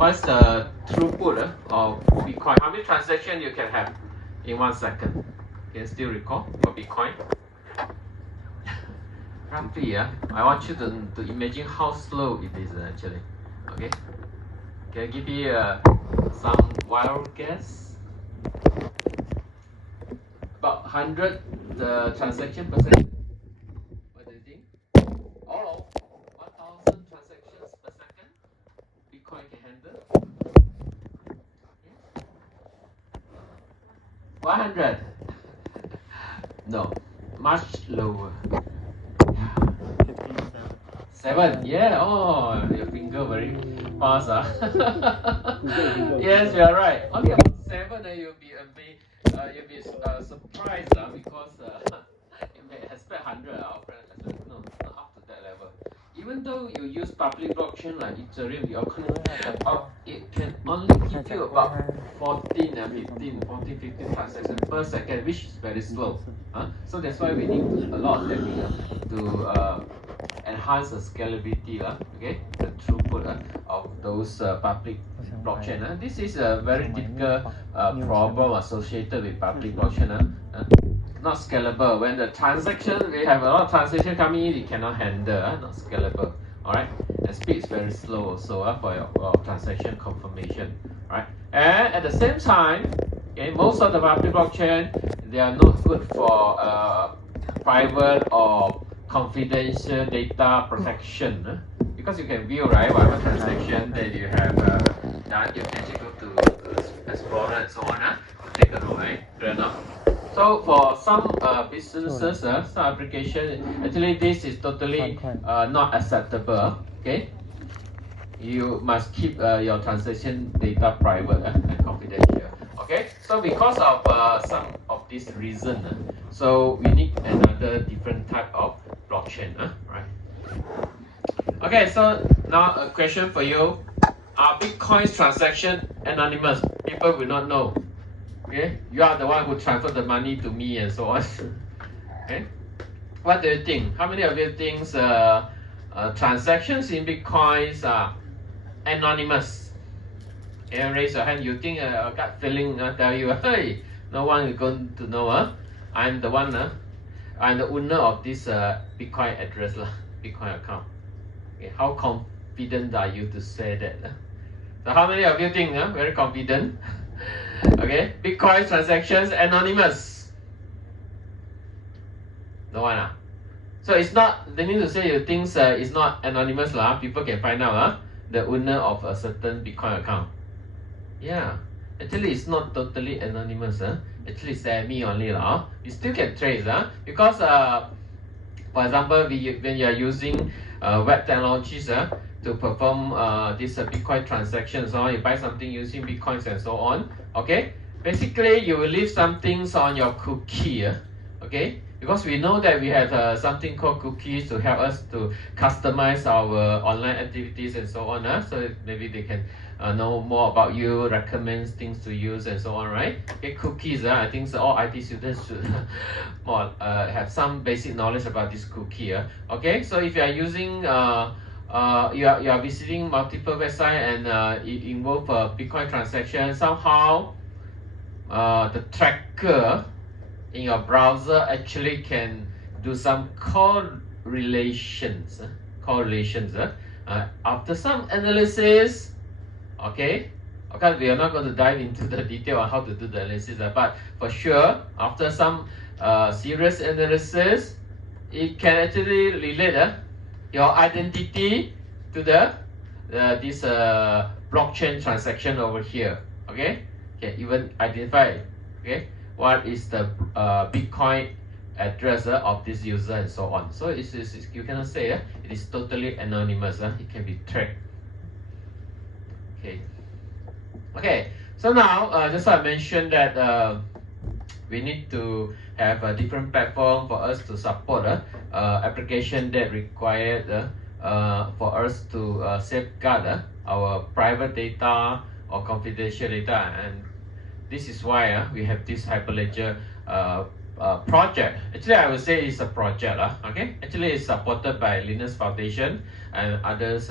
What's the throughput of Bitcoin? How many transactions you can have in 1 second? Can you still recall for Bitcoin? Roughly, I want you to imagine how slow it is actually. Okay, can I give you some wild guess? About 100 transaction per second. What do you think? Or 1,000 transactions per second Bitcoin can handle? 100? No, much lower. 7, yeah. Oh, your finger very fast. Yes, you are right. Only about 7, you'll be surprised because you may expect 100. Our friend expect no, not up to that level. Even though you use public blockchain like Ethereum, it can only give you about 14, 15 transactions per second, which is very slow. So that's why we need a lot of technique to enhance the scalability, okay, the throughput of those public blockchain. This is a very typical problem associated with public blockchain. Not scalable. When the transaction, we have a lot of transaction coming in, it cannot handle, not scalable. All right, and speed is very slow also for your transaction confirmation. Right, and at the same time, okay, most of the public blockchain, they are not good for private or confidential data protection, because you can view, right, whatever transaction that you have done. You can go to Explorer and so on, take a look, right? Clear enough? So for some businesses, some application, actually this is totally not acceptable. Okay, you must keep your transaction data private and confidential. Okay, so because of some of this reason, so we need another different type of blockchain, right? Okay, so now a question for you: are Bitcoin's transaction anonymous? People will not know. Okay, you are the one who transferred the money to me and so on. Okay, what do you think? How many of you think transactions in Bitcoins are anonymous? And raise your hand. You think a gut feeling tell you, hey, no one is going to know. I'm the one. I'm the owner of this Bitcoin address, Bitcoin account. Okay, how confident are you to say that? So how many of you think very confident? Okay, Bitcoin transactions anonymous. No one. So it's not. They need to say you think it's not anonymous People can find out the owner of a certain Bitcoin account. Yeah, actually it's not totally anonymous. Actually semi only You still can trace because for example, when you are using web technologies to perform this Bitcoin transactions, you buy something using Bitcoins and so on. Okay, basically you will leave some things on your cookie. Okay, because we know that we have something called cookies to help us to customize our online activities and so on. So maybe they can know more about you, recommend things to use and so on, right? Okay, cookies. I think so all IT students should more have some basic knowledge about this cookie. Okay, so if you are using you are visiting multiple websites and it involve Bitcoin transaction, somehow the tracker in your browser actually can do some correlations. After some analysis, okay, we are not going to dive into the detail on how to do the analysis, but for sure, after some serious analysis, it can actually relate your identity to this blockchain transaction over here. Okay, can even identify what is the Bitcoin address of this user and so on. So you cannot say it is totally anonymous. It can be tracked. Okay. So now just I mentioned that we need to have a different platform for us to support application that required for us to safeguard our private data or confidential data, and this is why we have this Hyperledger project. Actually, I would say it's a project. Okay, actually it's supported by Linux Foundation and others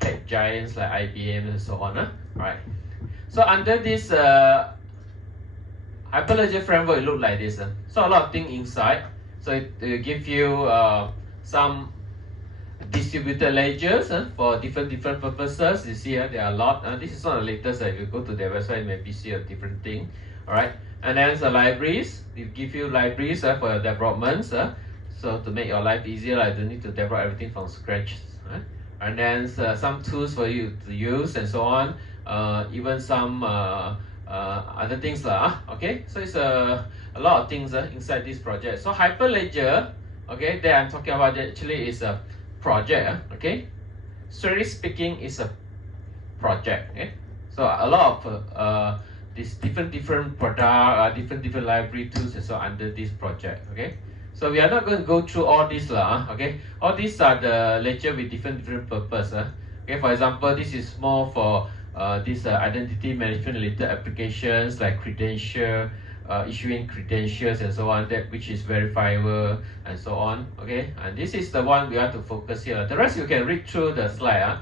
tech giants like IBM and so on. Right. So under this Hyperledger framework, it look like this. So a lot of things inside. So it will give you some distributed ledgers for different purposes. You see there are a lot. This is not the latest. If you go to their website, you maybe see a different thing. All right. And then the libraries. It give you libraries for your developments. So to make your life easier, you don't need to develop everything from scratch. And then some tools for you to use and so on. Even some other things okay. So it's a lot of things inside this project. So Hyperledger, okay, that I'm talking about actually is a project. Okay, strictly speaking, is a project. Okay, so a lot of these different product, different library tools and so under this project. Okay, so we are not going to go through all this okay, all these are the ledger with different purpose. Okay, for example, this is more for these identity management related applications like credential, issuing credentials and so on, that which is verifiable and so on. Okay, and this is the one we have to focus here. The rest you can read through the slide.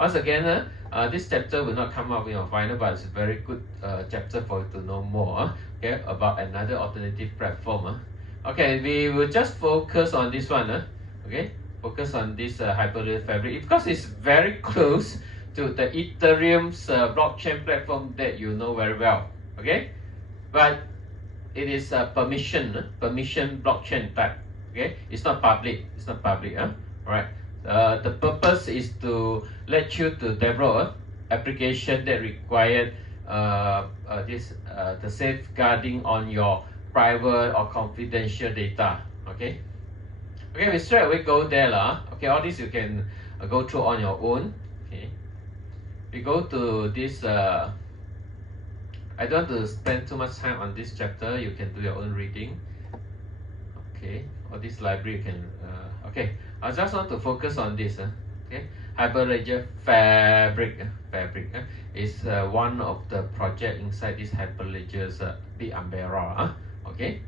Once again, this chapter will not come up in your final, but it's a very good chapter for you to know more okay, about another alternative platform. Okay, we will just focus on this one. Okay, focus on this Hyperledger Fabric because it's very close to the Ethereum's blockchain platform that you know very well. Okay, but it is a permission blockchain type. Okay, it's not public. It's not public. Right. The purpose is to let you to develop application that required the safeguarding on your private or confidential data. Okay. Okay, we straight away go there Okay, all this you can go through on your own. Okay. We go to this. I don't want to spend too much time on this chapter. You can do your own reading. Okay, or this library you can. Okay, I just want to focus on this. Okay, Hyperledger Fabric. Fabric is one of the project inside this Hyperledger's big umbrella. Okay,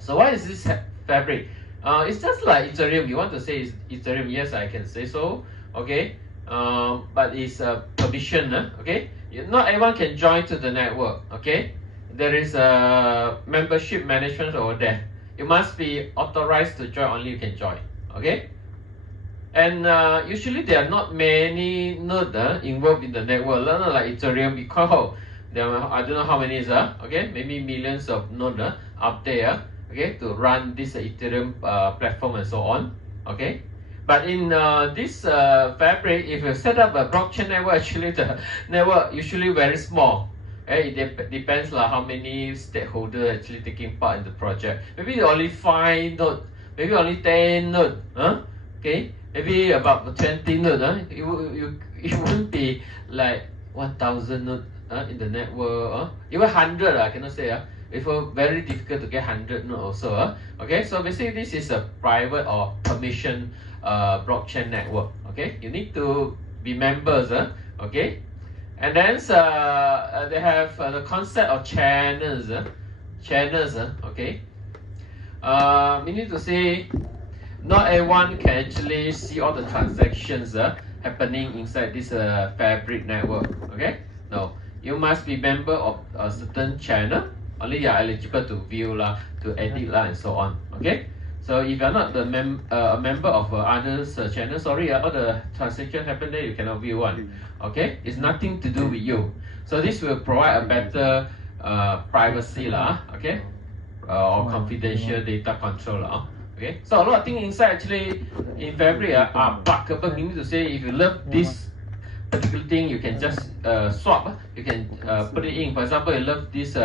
so what is this Fabric? It's just like Ethereum. You want to say it's Ethereum? Yes, I can say so. Okay, but it's a permission. Okay, not everyone can join to the network. Okay, there is a membership management over there. You must be authorized to join. Only you can join. Okay, and usually there are not many nodes involved in the network. Not like Ethereum because there are, I don't know how many is okay, maybe millions of nodes up there. Okay, to run this Ethereum platform and so on. Okay, but in this Fabric, if you set up a blockchain network, actually the network usually very small. Okay, it depends how many stakeholders actually taking part in the project. Maybe only 5 nodes, maybe only 10 nodes. Okay, maybe about 20 nodes. It won't be like 1,000 nodes in the network. Even 100 I cannot say. It's very difficult to get 100 nodes also. Okay, so basically this is a private or permission blockchain network. Okay, you need to be members. Okay, and then they have the concept of channels. Okay, meaning to say not everyone can actually see all the transactions happening inside this Fabric network. Okay, no, you must be member of a certain channel. Only you are eligible to view to edit and so on. Okay, so if you are not the a member of others channel, sorry, all the transaction happen there, you cannot view one. Okay, it's nothing to do with you. So this will provide a better privacy okay, or confidential data control okay. So a lot of things inside actually in Fabric are pluggable. Meaning to say, if you love this particular thing, you can just swap. You can put it in. For example, you love this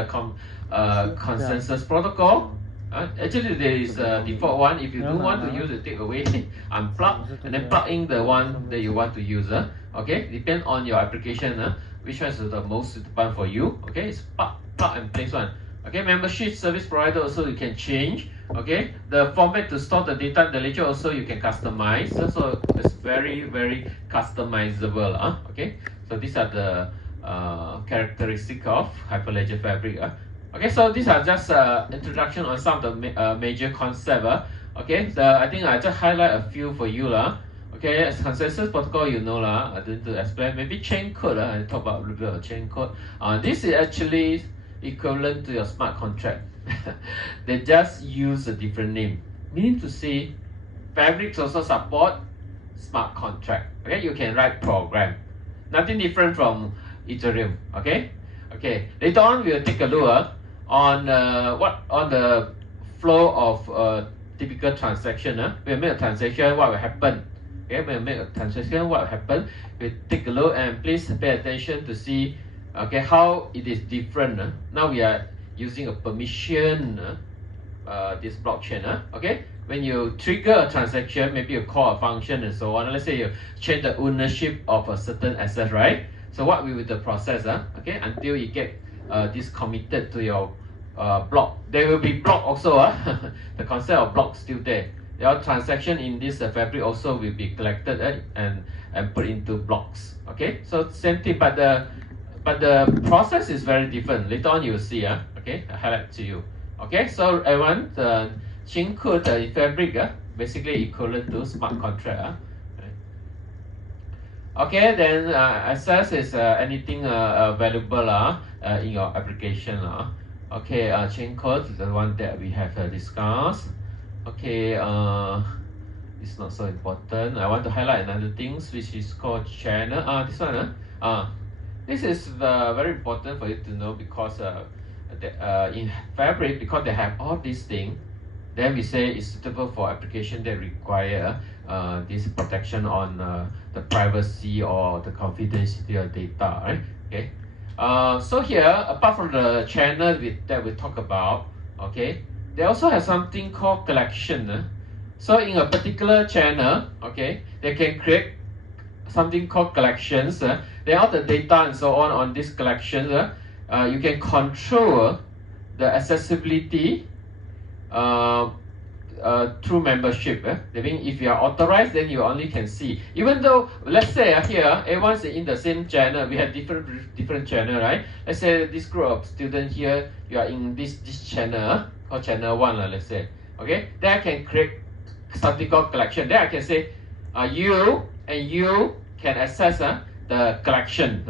consensus protocol. Actually, there is a default one. If you don't want to use it, take away, unplug, and then plug in the one that you want to use. Okay, depend on your application. Which one is the most suitable for you? Okay, it's plug and place one. Okay, membership service provider also you can change. Okay, the format to store the data, the ledger also you can customize. So it's very customizable. Okay, so these are the characteristics of Hyperledger Fabric. Okay, so these are just introduction on some of the major concepts. Okay, so I think I just highlight a few for you. Okay, as consensus protocol, you know lah. I didn't explain. Maybe chain code. I talk about a little bit of chain code. This is actually equivalent to your smart contract. They just use a different name. Meaning to say, Fabrics also support smart contract. Okay, you can write program. Nothing different from Ethereum. Okay. Okay. Later on, we'll take a look on the flow of typical transaction. We'll make a transaction. What will happen? Okay, we'll make a transaction. What will happen? We take a look and please pay attention to see. Okay, how it is different. Now we are using a permission. This blockchain. Okay, when you trigger a transaction, maybe you call a function and so on. Let's say you change the ownership of a certain asset, right? So what will be the process? Okay, until you get this committed to your block. There will be block also. The concept of block still there. Your transaction in this fabric also will be collected and put into blocks. Okay, so same thing, but the process is very different. Later on you will see. Okay, I highlight to you. Okay, so everyone, the chain code fabric basically equivalent to smart contract. Okay, then access is anything valuable in your application. Okay, chain code is the one that we have discussed. Okay, it's not so important. I want to highlight another thing which is called channel. This one. This is very important for you to know because in Fabric, because they have all these things, then we say it's suitable for application that require this protection on the privacy or the confidentiality of data, right? Okay. So here, apart from the channel that we talk about, okay, they also have something called collection. So in a particular channel, okay, they can create something called collections. Then all the data and so on these collections, you can control the accessibility through membership. That means if you are authorized, then you only can see. Even though, let's say here, everyone's in the same channel, we have different channel, right? Let's say this group of students here, you are in this channel, called channel 1, let's say. Okay, then I can create something called collection. Then I can say, you and you can access the collection.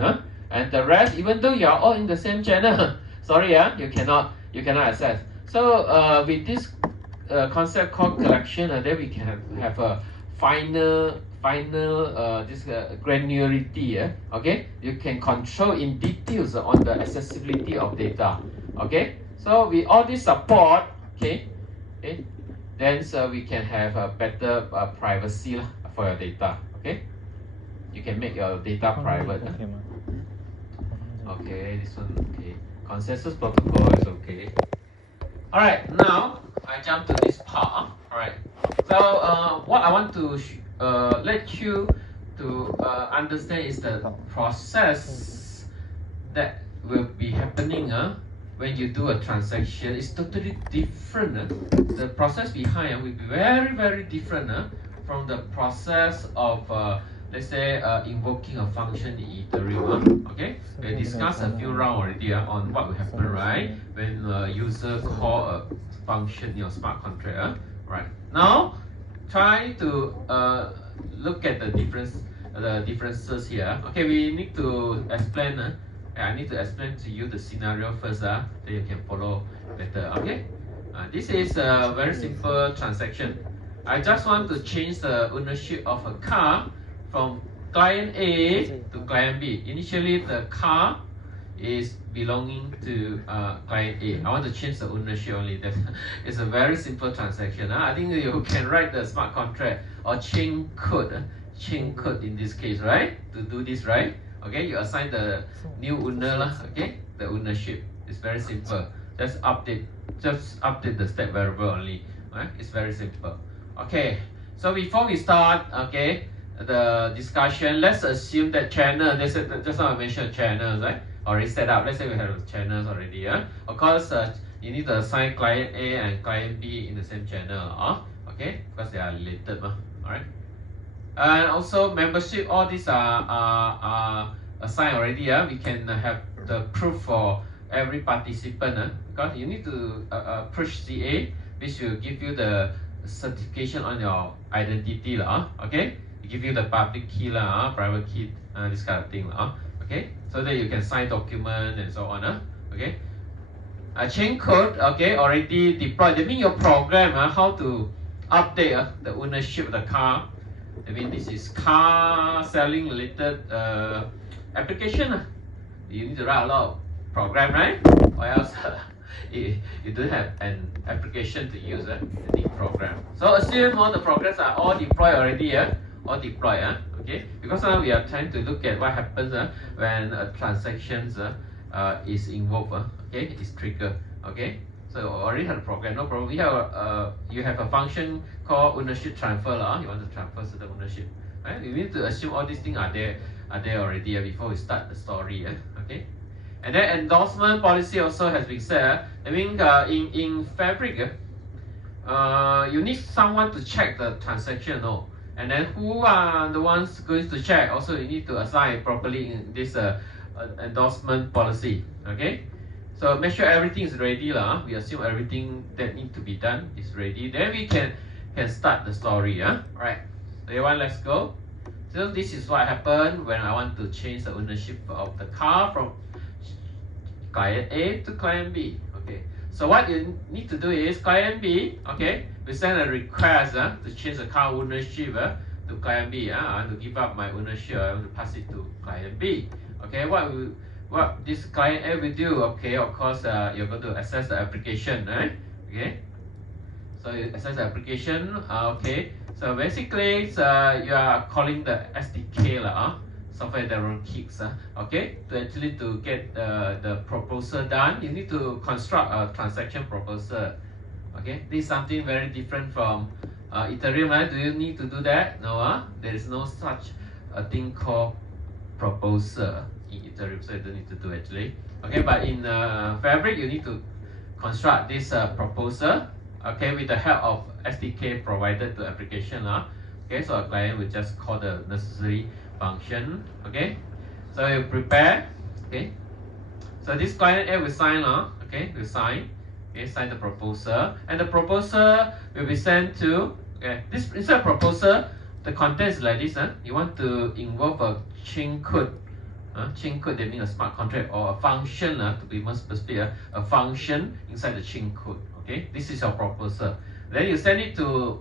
And the rest, even though you are all in the same channel, sorry, you cannot access. So with this concept called collection, then we can have a final this granularity. Okay, you can control in details on the accessibility of data. Okay, so with all this support, okay, then so we can have a better privacy for your data. Okay, you can make your data private. Okay, this one okay. Consensus protocol is okay. Alright, now I jump to this part. Alright, so what I want to let you to understand is the process that will be happening when you do a transaction. It's totally different. The process behind will be very, very different from the process of let's say invoking a function in Ethereum. Okay, we discussed a few rounds already on what will happen, right, when a user call a function in your smart contract. Right, now try to look at the differences here. Okay, we need to explain. I need to explain to you the scenario first, so you can follow better. Okay, this is a very simple transaction. I just want to change the ownership of a car from client A to client B. Initially, the car is belonging to client A. I want to change the ownership only. It's a very simple transaction. I think you can write the smart contract or chain code in this case, right? To do this, right? Okay, you assign the new owner, okay, the ownership. It's very simple. Just update the step variable only. Right? It's very simple. Okay, so before we start, okay, the discussion, let's assume that channel, just now I mentioned channels, right? Already set up. Let's say we have channels already. Of course, you need to assign client A and client B in the same channel. Okay, because they are related. Alright. And also membership, all these are assigned already. We can have the proof for every participant. Because you need to push CA, which will give you the certification on your identity. Okay. give you the public key lah, private key, this kind of thing lah. Okay, so that you can sign document and so on. Okay, a chain code, okay, already deployed. That means your program how to update the ownership of the car. I mean, this is car selling related application. You need to write a lot of program, right? Or else you don't have an application to use. You need program. So assume all the programs are all deployed already. All deployed. Okay. Because now we are trying to look at what happens when a transaction is involved. Okay, it is triggered. Okay. So already have a program, no problem. You have a function called ownership transfer. You want to transfer certain ownership. Right? You need to assume all these things are there already before we start the story. Okay. And then endorsement policy also has been said. I mean, in Fabric, you need someone to check the transaction. No? And then who are the ones going to check? Also, you need to assign properly in this endorsement policy. Okay. So make sure everything is ready. We assume everything that needs to be done is ready. Then we can start the story. Alright. Day one, let's go. So this is what happened when I want to change the ownership of the car from client A to client B. Okay. So what you need to do is client B, okay, we send a request to change the car ownership to client B. I want to give up my ownership. I want to pass it to client B. Okay. What this client A will do? Okay, of course, you're going to access the application, right? Okay. So you access the application. Okay. So basically, you are calling the SDK software development kits. Okay. To actually to get the proposal done, you need to construct a transaction proposal. Okay. This is something very different from Ethereum. Right? Do you need to do that? No. There is no such a thing called proposal in Ethereum, so you don't need to do actually. Okay, but in Fabric, you need to construct this proposal. Okay, with the help of SDK provided to application. Okay, so a client will just call the necessary function. Okay, so you prepare. Okay, so this client A will sign. Okay, will sign. Okay, sign the proposal, and the proposal will be sent to. Okay, this inside proposal, the content is like this. You want to involve a chain code. Chain code, that means a smart contract or a function. To be more specific, a function inside the chain code. Okay, this is your proposal. Then you send it to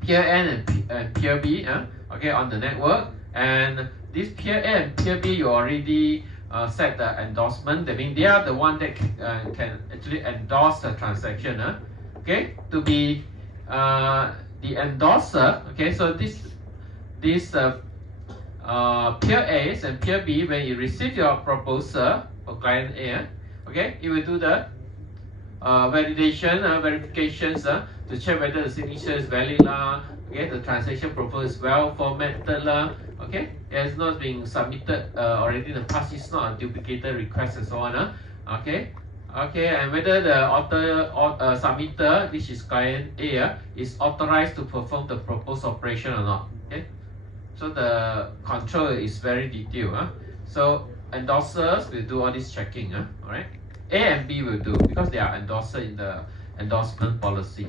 peer N and peer B. Okay, on the network, and this peer A and peer B, you already set the endorsement. That means they are the one that can actually endorse the transaction. Okay, to be the endorser. Okay, so this peer A and peer B, when you receive your proposal for client A, okay, you will do the verifications to check whether the signature is valid okay, the transaction proposal is well formatted okay, it has not been submitted already in the past, it's not a duplicated request and so on okay, and whether the submitter, which is client A, is authorized to perform the proposed operation or not. Okay, so the control is very detailed. So endorsers will do all this checking. Alright, A and B will do because they are endorser in the endorsement policy.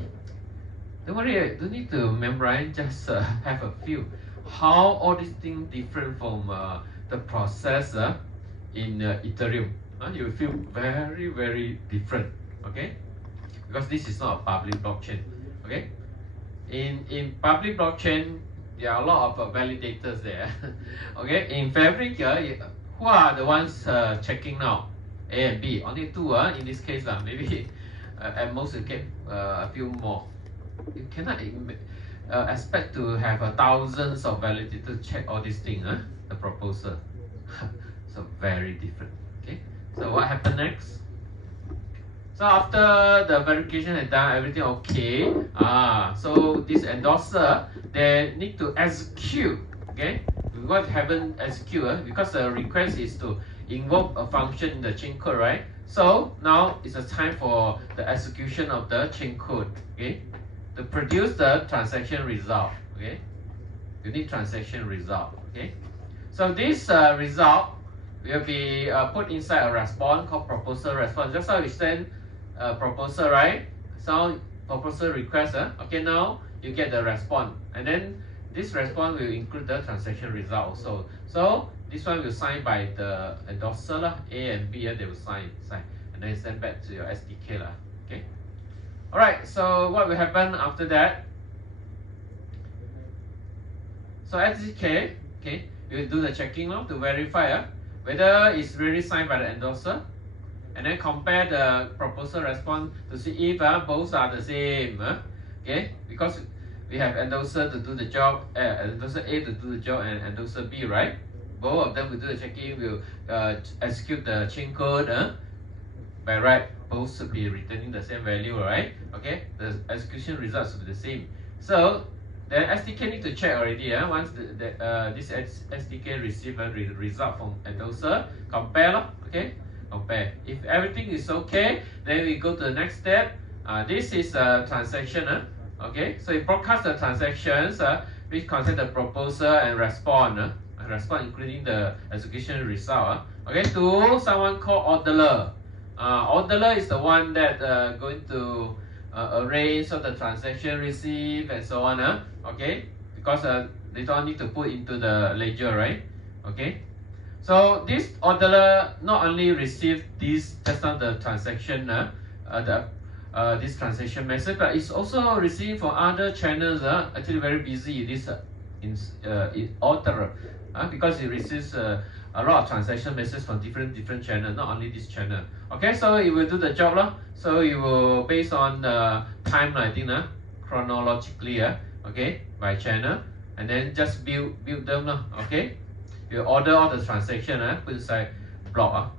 Don't worry, don't need to memorize, just have a feel how all these things different from the process in Ethereum. You will feel very, very different. Okay, because this is not a public blockchain. Okay, in public blockchain there are a lot of validators there. Okay, in Fabric, who are the ones checking now? A and B, only two. In this case, maybe at most you get a few more. You cannot expect to have thousands of validators check all these things. The proposal, so very different. Okay, so what happened next? So after the verification is done, everything okay. So this endorser, they need to execute. Okay, what haven't execute because the request is to invoke a function in the chain code, right? So now it's a time for the execution of the chain code. Okay, to produce the transaction result. Okay, you need transaction result. Okay, so this result will be put inside a response called proposal response. Just how we send a proposal, right? So proposal request. Okay, now you get the response, and then this response will include the transaction result also. So this one will sign by the endorser lah, A and B, they will sign, and then send back to your SDK lah. Okay. All right. So what will happen after that? So SDK, okay, you will do the checking now to verify whether it's really signed by the endorser, and then compare the proposal response to see if both are the same. Okay, because we have endorser to do the job, endorser A to do the job, and endorser B, right? Both of them will do the checking, will execute the chain code. By right, both should be returning the same value, right? Okay, the execution results will be the same. So the SDK need to check already. Once this SDK receive a result from endorser, compare. Okay, compare. If everything is okay, then we go to the next step. This is a transaction. Okay, so it broadcasts the transactions which contain the proposal and response. Response including the execution result. Okay, to someone called orderer. Orderer is the one that going to arrange so the transaction receive and so on. Okay, because they don't need to put into the ledger, right? Okay, so this orderer not only receive this just now the transaction, this transaction message, but it's also received from other channels. Actually very busy this orderer, because it receives a lot of transaction messages from different channels, not only this channel. Okay, so it will do the job lah. So it will based on the timeline, I think, chronologically, okay, by channel, and then just build them lah. Okay, you order all the transaction, put inside block,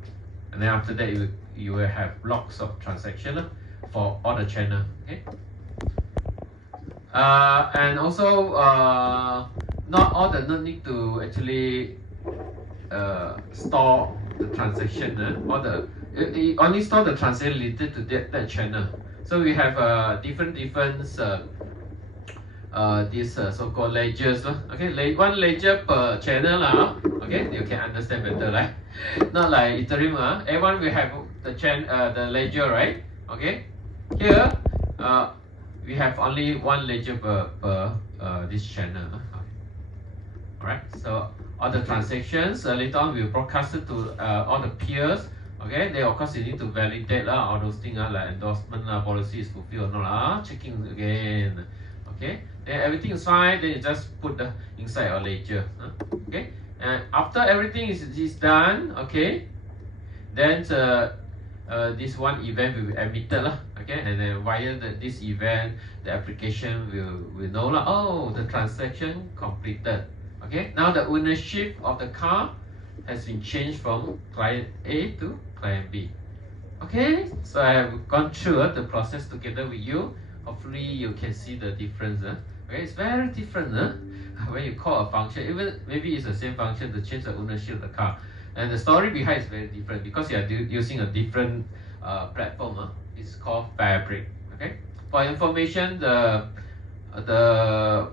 and then after that you will have blocks of transaction for all the channel. Okay, and also not all the node need to actually store the transaction. It only store the transaction related to that channel. So we have different these so-called ledgers. Okay, one ledger per channel. Okay, you can understand better, right? Not like Ethereum. Everyone will have the ledger, right? Okay, here we have only one ledger per this channel. Alright, so all the transactions later on will broadcast it to all the peers. Okay, they of course you need to validate all those things like endorsement policy is fulfilled or not. Checking again. Okay, then everything is fine. Then you just put inside your ledger. Okay, and after everything is done, okay, then this one event will be emitted. Okay, and then via this event, the application will know oh, the transaction completed. Okay, now the ownership of the car has been changed from client A to client B. Okay, so I have gone through the process together with you. Hopefully you can see the difference. Okay, it's very different when you call a function. Even maybe it's the same function to change the ownership of the car, and the story behind is very different because you are using a different platform. It's called Fabric. Okay, for information, the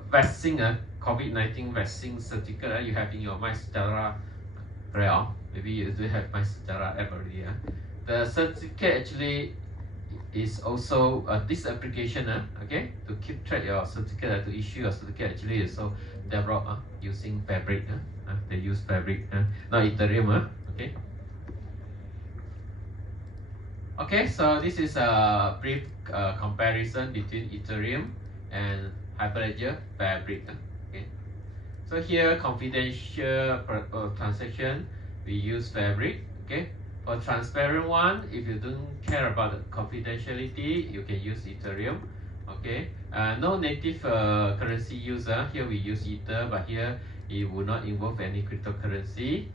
vaccine, COVID-19 vaccine certificate you have in your MySejahtera, right? Maybe you do have MySejahtera app already. The certificate actually is also this application. Okay, to keep track your certificate, to issue your certificate actually is so developed using Fabric. They use Fabric, not Ethereum. Okay. Okay, so this is a brief comparison between Ethereum and Hyperledger Fabric. Okay, so here confidential transaction we use Fabric. Okay, for transparent one, if you don't care about the confidentiality, you can use Ethereum. Okay, no native currency user. Here we use Ether, but here it will not involve any cryptocurrency.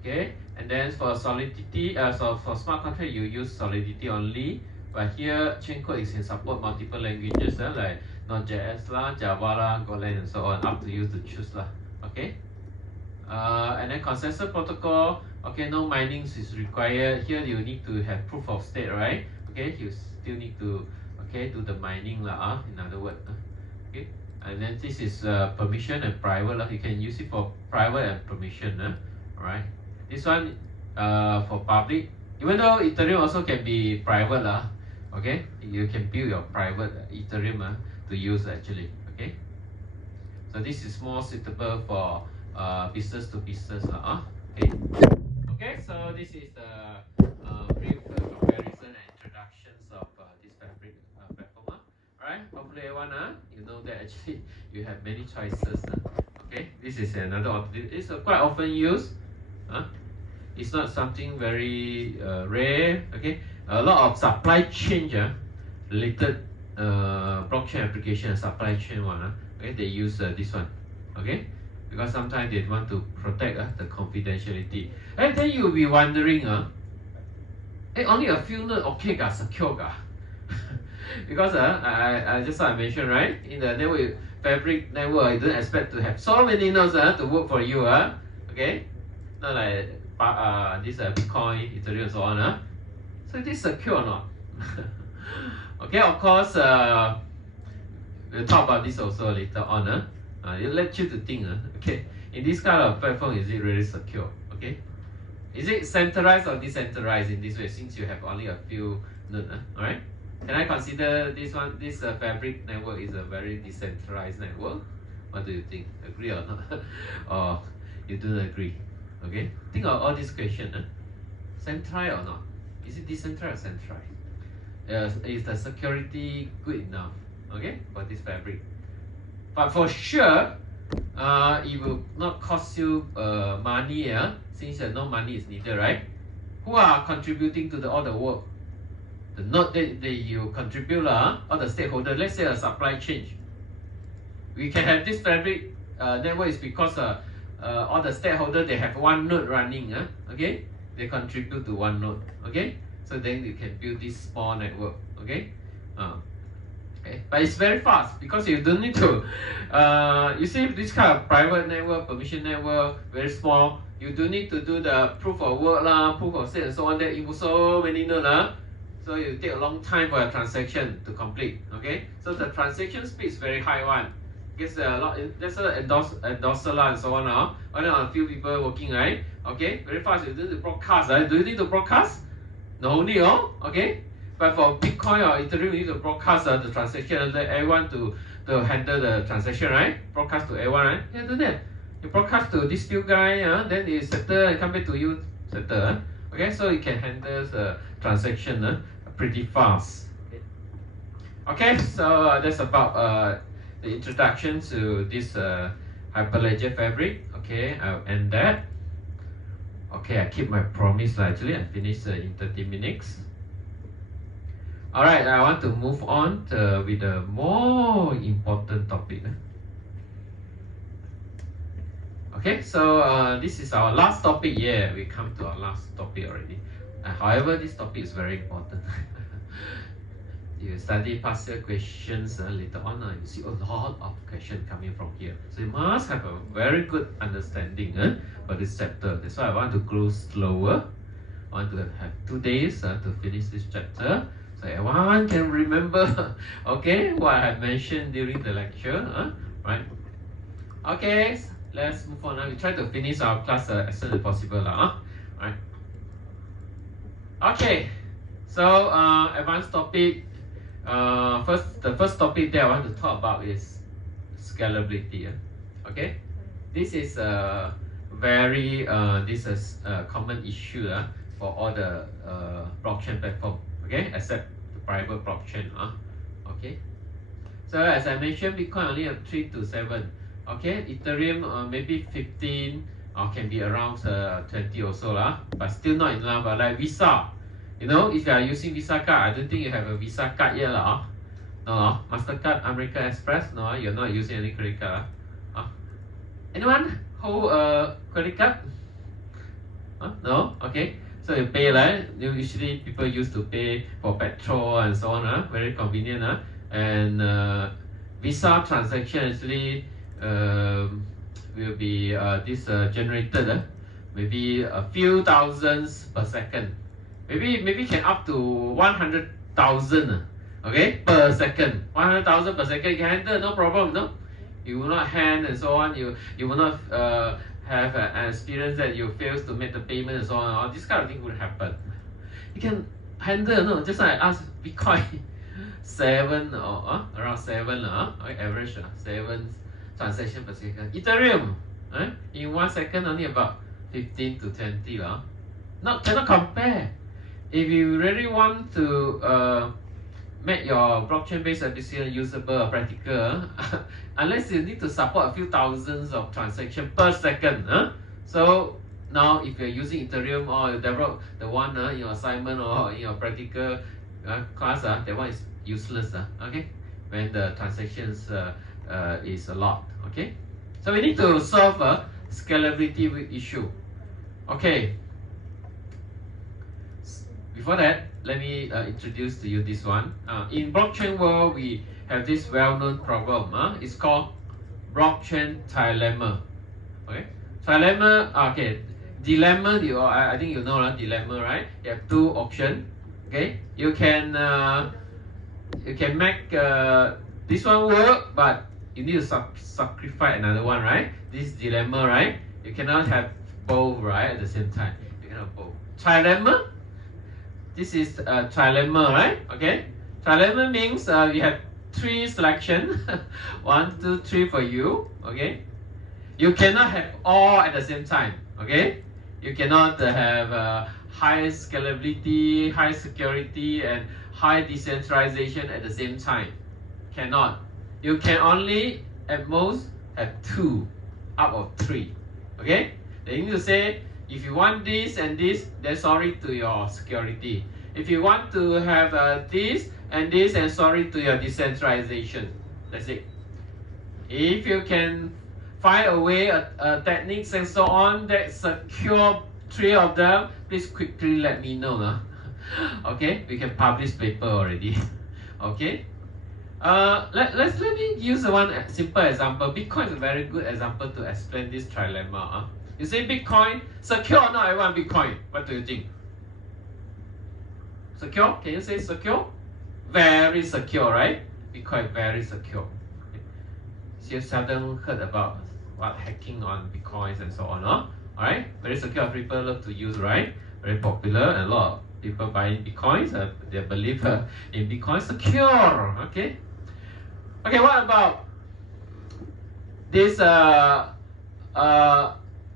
Okay, and then for Solidity, so for smart contract you use Solidity only, but here chain code is in support multiple languages like Node.js Java Golang and so on, up to you to choose Okay, and then consensus protocol. Okay, no mining is required. Here you need to have proof of stake, right? Okay, you still need to do the mining in other words. Okay, and then this is permission and private. You can use it for private and permission. Alright, this one for public. Even though Ethereum also can be private okay, you can build your private Ethereum to use actually. Okay, So this is more suitable for business to business. Okay. Okay, so this is the brief comparison and introductions of this fabric platform. Alright, hopefully everyone, you know that actually you have many choices. Okay, this is another alternative. It's quite often used. It's not something very rare. Okay, a lot of supply chain related blockchain application, supply chain one. Okay, they use this one. Okay, because sometimes they want to protect the confidentiality. And then you'll be wondering, only a few nodes okay secure because I just mentioned, right, in the network fabric network, you don't expect to have so many nodes to work for you. Okay, not like this Bitcoin, Ethereum, and so on. So it is secure or not? Okay, of course, we'll talk about this also later on. It let you to think. Okay, in this kind of platform, is it really secure? Okay, is it centralized or decentralized in this way? Since you have only a few nodes, all right. Can I consider this one? This fabric network is a very decentralized network. What do you think? Agree or not? Or you don't agree? Okay, think of all these questions. Centralized or not? Is it decentralized or centralized? Is the security good enough? Okay, for this fabric. But for sure, it will not cost you money. Since no money is needed, right? Who are contributing to all the work? The node that you contribute, all the stakeholders. Let's say a supply chain. We can have this fabric network is because all the stakeholders, they have one node running. Okay, they contribute to one node. Okay, so then you can build this small network. Okay. Okay, but it's very fast because you don't need to. You see this kind of private network, permission network, very small. You don't need to do the proof of work proof of stake and so on. There you so many nodes so you take a long time for a transaction to complete. Okay, so the transaction speed is very high one. Gets a lot. There's a endorser and so on. Only a few people working, right? Okay, very fast. You need to broadcast. Do you need to broadcast? No need. Okay. But for Bitcoin or Ethereum, you need to broadcast the transaction and let everyone to handle the transaction, right? Broadcast to everyone, right? Yeah, do that. You broadcast to this few guy, then they settle and come back to you, settle. Okay, so you can handle the transaction pretty fast. Okay, so that's about the introduction to this Hyperledger Fabric. Okay, I'll end that. Okay, I keep my promise actually. I finished in 30 minutes. Alright, I want to move on with a more important topic. Okay, so this is our last topic. Yeah, we come to our last topic already. However, this topic is very important. You study past year questions later on, you see a lot of questions coming from here. So you must have a very good understanding for this chapter. That's why I want to go slower. I want to have 2 days to finish this chapter. So everyone can remember, okay, what I have mentioned during the lecture, right? Okay, let's move on now. We try to finish our class as soon as possible, right? Okay, so advanced topic. The first topic that I want to talk about is scalability. Okay, this is a very common issue for all the blockchain platform. Okay, except the private blockchain. Okay, so as I mentioned, Bitcoin only have 3 to 7. Okay, Ethereum maybe 15 or can be around 20 or so but still not enough. Like Visa, you know, if you are using Visa card, I don't think you have a Visa card yet No, Mastercard, American Express. No, you're not using any credit card. Anyone hold a credit card? No, okay. So you pay usually people used to pay for petrol and so on. Very convenient. And Visa transaction actually will be generated maybe a few thousands per second. Maybe can up to 100,000 okay per second. 100,000 per second you can handle, no problem. No, you will not hand and so on. You will not have an experience that you fail to make the payment and so on. All this kind of thing would happen. You can handle. No, just like I asked Bitcoin 7 or around 7 average 7 transaction per second. Ethereum, in 1 second only about 15 to 20 lah. Cannot compare. If you really want to make your blockchain-based application usable, practical, unless you need to support a few thousands of transactions per second. So now, if you're using Ethereum or you develop the one in your assignment or in your practical class, that one is useless. Okay, when the transactions is a lot. Okay, so we need to solve a scalability issue. Okay. Before that, let me introduce to you this one. In blockchain world, we have this well-known problem. It's called blockchain trilemma. Okay, trilemma. Okay, dilemma. I think you know dilemma, right? You have two options. Okay, you can make this one work, but you need to sacrifice another one, right? This dilemma, right? You cannot have both, right, at the same time. You cannot have both. Trilemma. This is a trilemma, right? Okay. Trilemma means you have 3 selection. 1, 2, 3 for you. Okay. You cannot have all at the same time. Okay. You cannot have high scalability, high security, and high decentralization at the same time. Cannot. You can only at most have 2 out of 3. Okay. Then you need to say, if you want this and this, then sorry to your security. If you want to have this and this, and sorry to your decentralization. That's it. If you can find a way, techniques and so on that secure 3 of them, please quickly let me know. Okay, we can publish paper already. Okay. Let me use one simple example. Bitcoin is a very good example to explain this trilemma. You say Bitcoin, secure or not? I want Bitcoin. What do you think? Secure? Can you say secure? Very secure, right? Bitcoin very secure. So you seldom heard about what hacking on Bitcoins and so on. Alright? Very secure. People love to use, right? Very popular, and a lot of people buying Bitcoins. They believe in Bitcoin secure. Okay? Okay, what about this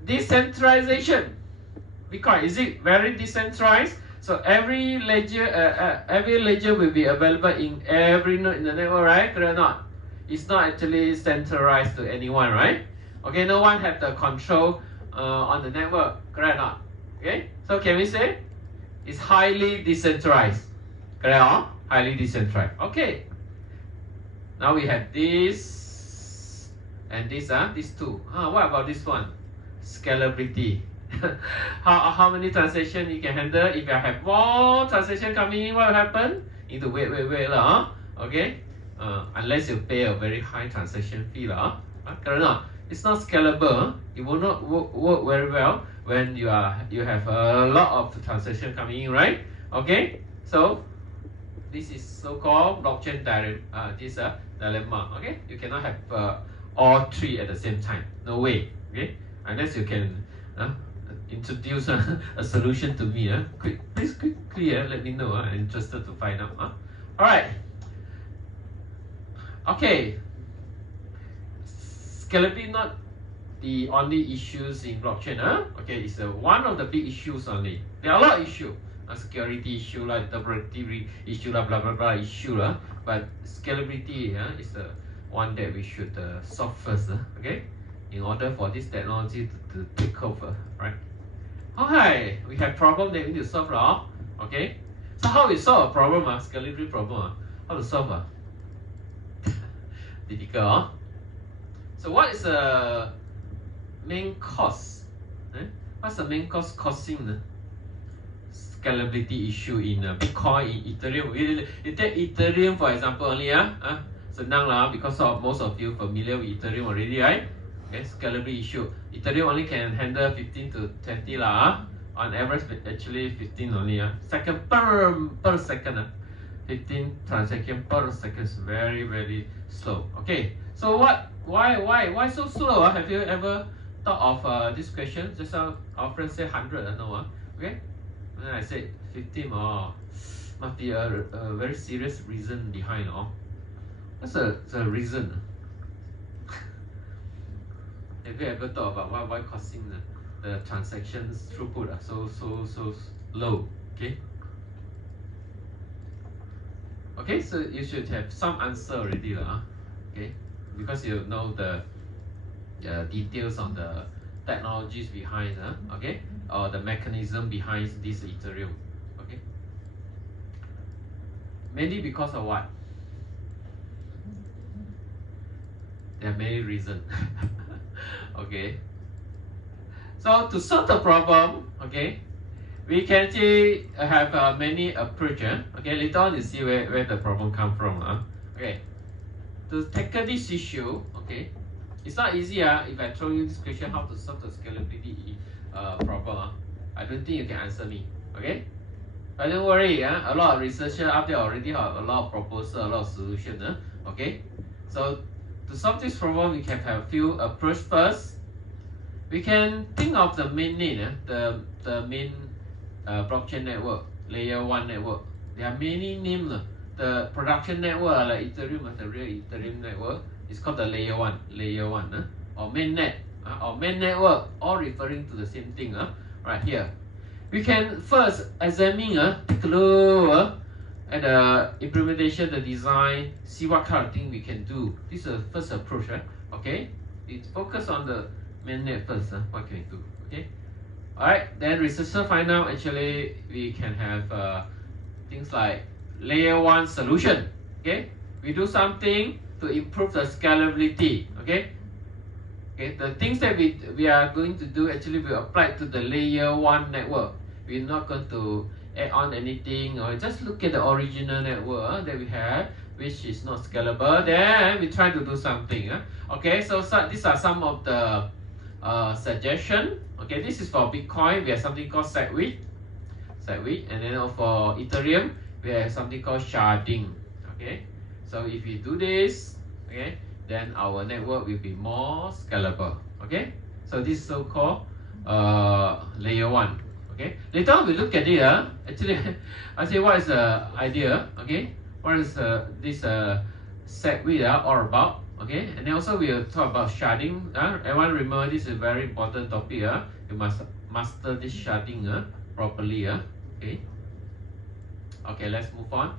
decentralization? Bitcoin, is it very decentralized? So every ledger will be available in every node in the network, right? Correct or not? It's not actually centralized to anyone, right? Okay, no one have the control on the network, correct or not? Okay, so can we say it's highly decentralized? Correct or highly decentralized? Okay. Now we have this and this, these two. What about this one? Scalability. how many transactions you can handle? If you have more transaction coming in, what will happen? You need to wait lah. Okay. Unless you pay a very high transaction fee lah. Correct or not? It's not scalable. It will not work very well when you have a lot of transaction coming in, right? Okay. So this is so-called blockchain dilemma. Okay, you cannot have all 3 at the same time. No way. Okay, unless you can introduce a solution to me. Please quickly let me know. I'm interested to find out. All right. Okay. Scalability not the only issues in blockchain. Okay, it's one of the big issues only. There are a lot of issues. Security issue, interoperability issue, blah blah blah issue, but scalability is the one that we should solve first. Okay, in order for this technology to take over, right? Okay, we have problem that we need to solve, okay. So how we solve a problem, scalability problem? How to solve? Difficult. So what is the main cause? What's the main cause causing scalability issue in Bitcoin, in Ethereum? You take Ethereum for example only, senang lah, because most of you familiar with Ethereum already, right? Okay, scalability issue. Ethereum only can handle 15 to 20 lah. On average, actually 15 only. Second per second. 15 transactions per second is very, very slow. Okay, so why so slow? Have you ever thought of this question? Just our friend said 100, no? Okay, and then I said 15. Must be a very serious reason behind. What's the reason? Have you ever thought about why causing the transactions throughput are so low? Okay. Okay, so you should have some answer already, okay, because you know the details on the technologies behind, okay, or the mechanism behind this Ethereum, okay. Mainly because of what? There are many reasons. Okay. So to solve the problem, okay, we can actually have many approaches. Okay, later on you see where the problem come from. Okay, to tackle this issue, okay, it's not easy. If I throw you this question, how to solve the scalability problem, I don't think you can answer me. Okay, but don't worry. A lot of researchers out there already have a lot of proposals, a lot of solutions. Okay, so to solve this problem, we can have a few approaches first. We can think of the main need, the main blockchain network, layer 1 network. There are many names. The production network, like Ethereum, the real Ethereum network, is called the layer 1, or mainnet, or main network, all referring to the same thing, right here. We can first examine, take a look at the implementation, the design, see what kind of thing we can do. This is the first approach, right? Okay, it's focus on the mainnet first. What can we do? Okay. Alright, then researchers find out actually we can have things like layer 1 solution. Okay, we do something to improve the scalability. Okay, the things that we are going to do actually will apply to the layer 1 network. We're not going to add on anything or just look at the original network that we have, which is not scalable. Then we try to do something. Okay, so these are some of the suggestion. Okay, this is for Bitcoin. We have something called Segwit, and then for Ethereum, we have something called sharding. Okay, so if we do this, okay, then our network will be more scalable. Okay, so this is so-called layer 1. Okay, later on we look at it. Actually, I say what is the idea? Okay, what is this Segwit all about? Okay, and then also we will talk about sharding. Everyone remember this is a very important topic. You must master this sharding properly. Okay. Okay, let's move on.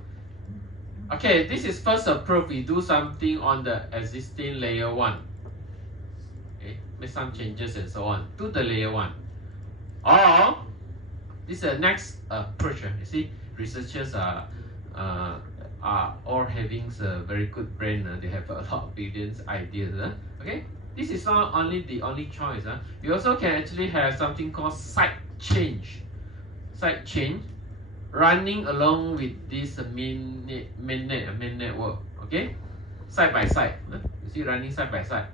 Okay, this is first approach. We do something on the existing layer 1. Okay, make some changes and so on to the layer 1. Or this is the next approach. You see, researchers are all having a very good brain. They have a lot of brilliant ideas. Okay, this is not only the only choice. You also can actually have something called side chain running along with this main network. Okay, side by side. You see, running side by side.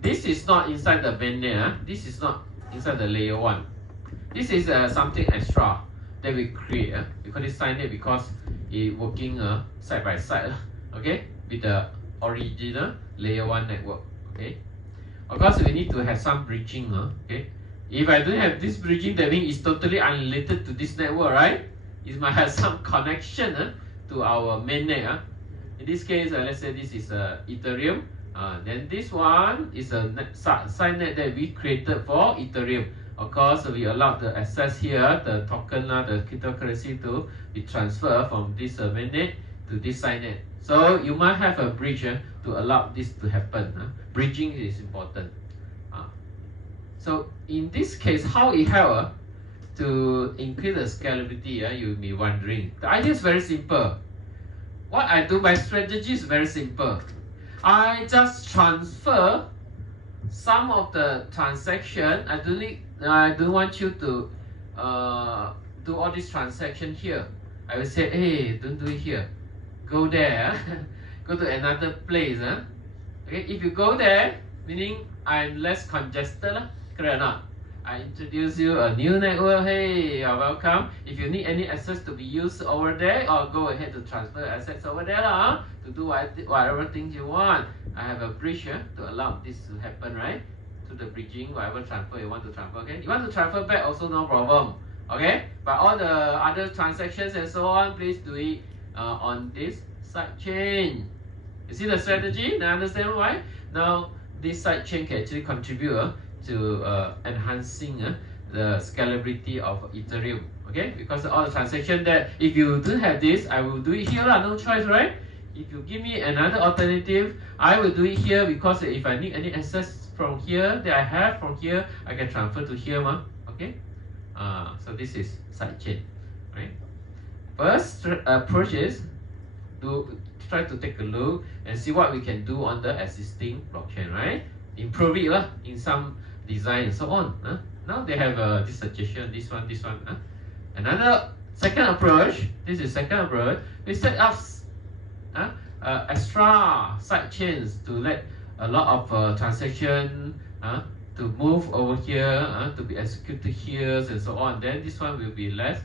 This is not inside the mainnet. This is not inside the layer 1. This is something extra that we create. We call it sidenet because it working side by side. Okay, with the original layer 1 network. Okay, of course we need to have some bridging. Okay, if I don't have this bridging, that means it's totally unrelated to this network, right? It might have some connection to our mainnet. In this case, let's say this is Ethereum. Then this one is a sidenet that we created for Ethereum. Of course, we allow the access here, the token, the cryptocurrency to be transferred from this mainnet to this sidenet. So you might have a bridge to allow this to happen. Bridging is important. So in this case, how it helps to increase the scalability? You'll be wondering. The idea is very simple. What I do, my strategy is very simple. I just transfer some of the transaction. I don't want you to do all this transaction here. I will say, hey, don't do it here. Go there. Go to another place. Okay, if you go there, meaning I'm less congested. Correct or not? I introduce you a new network. Hey, you're welcome. If you need any assets to be used over there, or go ahead to transfer assets over there to do whatever things you want. I have a bridge to allow this to happen, right? To the bridging, whatever transfer you want to transfer. Okay, you want to transfer back, also no problem. Okay, but all the other transactions and so on, please do it on this side chain. You see the strategy? Now understand why? Now this sidechain can actually contribute to enhancing the scalability of Ethereum. Okay, because all the transaction that if you don't have this, I will do it here lah, no choice, right? If you give me another alternative, I will do it here because if I need any access from here that I have from here, I can transfer to here, ma. Okay, so this is sidechain, right? First approach is to try to take a look and see what we can do on the existing blockchain, right? Improve it in some design and so on. Now they have this suggestion, this one. Another second approach, this is second approach, we set up extra side chains to let a lot of transaction to move over here, to be executed here and so on. Then this one will be less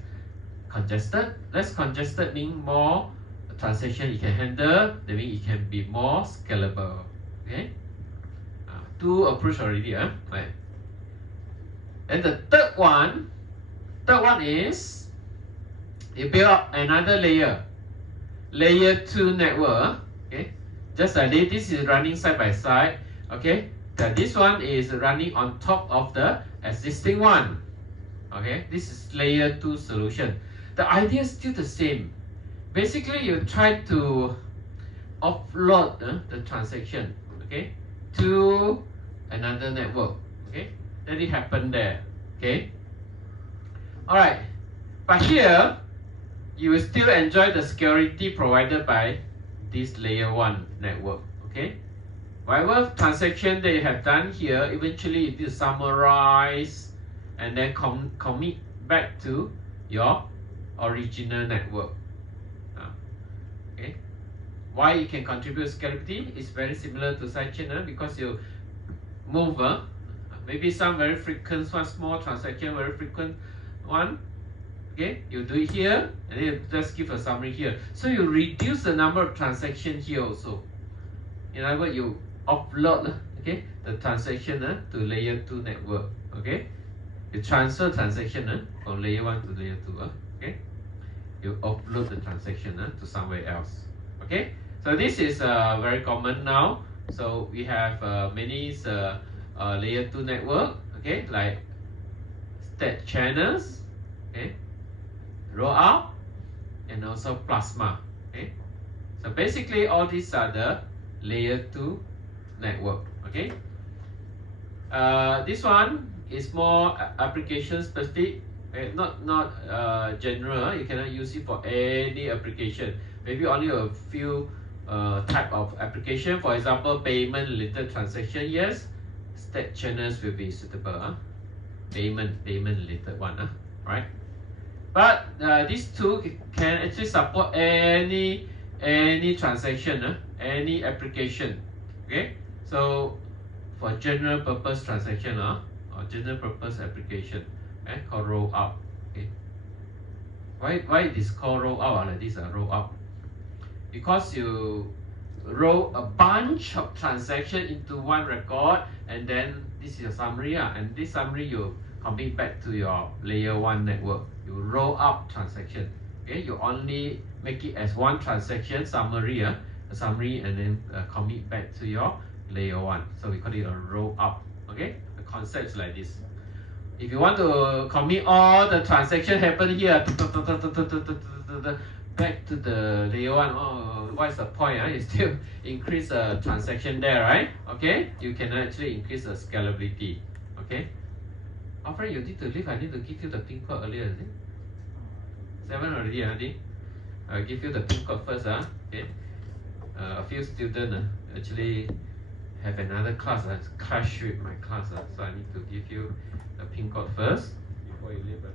congested. Less congested means more transaction it can handle, that means it can be more scalable. Okay, two approach already, right? And the third one is you build up another layer 2 network. Okay, just like this is running side by side. Okay, this one is running on top of the existing one. Okay, this is layer 2 solution. The idea is still the same. Basically, you try to offload the transaction, okay, to another network. Okay, let it happen there. Okay, all right, but here you will still enjoy the security provided by this layer 1 network. Okay, whatever transaction that you have done here, eventually you need to summarize and then commit back to your original network. Okay, why it can contribute scalability is very similar to sidechain because you move maybe some very frequent one, small transaction, very frequent one. Okay, you do it here and then you just give a summary here, so you reduce the number of transactions here also. In other words, you offload the transaction to layer 2 network. Okay, you transfer transaction from layer 1 to layer 2. Okay, you offload the transaction to somewhere else. Okay, so this is very common now. So we have many layer 2 network. Okay, like state channels. Okay, rollup, and also plasma. Okay, so basically all these are the layer 2 network. Okay, this one is more application specific, not general. You cannot use it for any application. Maybe only a few type of application. For example, payment related transaction. Yes, state channels will be suitable. Payment related one. Right. But these two can actually support any transaction, any application. Okay, so for general purpose transaction or general purpose application, called roll up. Okay, why it is called roll up like this? Roll up because you roll a bunch of transaction into one record, and then this is a summary, and this summary you commit back to your layer 1 network. You roll up transaction. Okay, you only make it as one transaction summary, a summary, and then commit back to your layer 1. So we call it a roll up. Okay, the concept is like this. If you want to commit all the transaction happen here back to the layer 1, what's the point? You still increase the transaction there, right? Okay, you can actually increase the scalability. Okay, after you need to leave, I need to give you the pin code earlier. 7 already, I'll give you the pin code first. Okay, a few students actually have another class, clash with my class, so I need to give you the pin code first before you leave.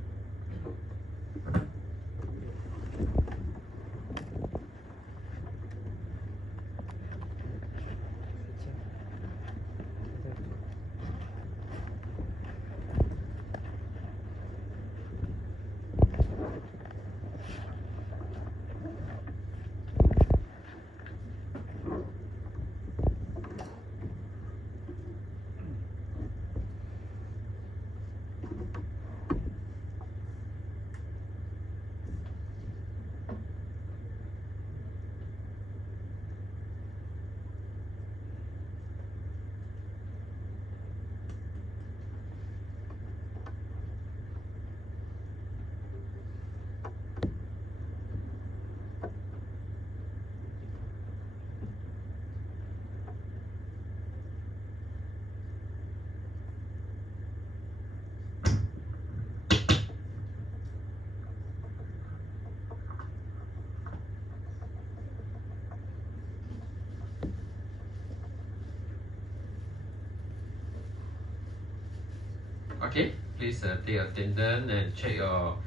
Okay, please take your attendance and check your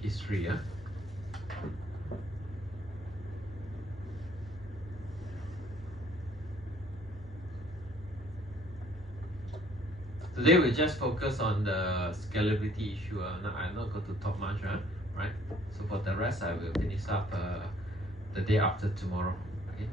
history. Today we just focus on the scalability issue. Now I'm not going to talk much, right? So for the rest, I will finish up the day after tomorrow. Okay.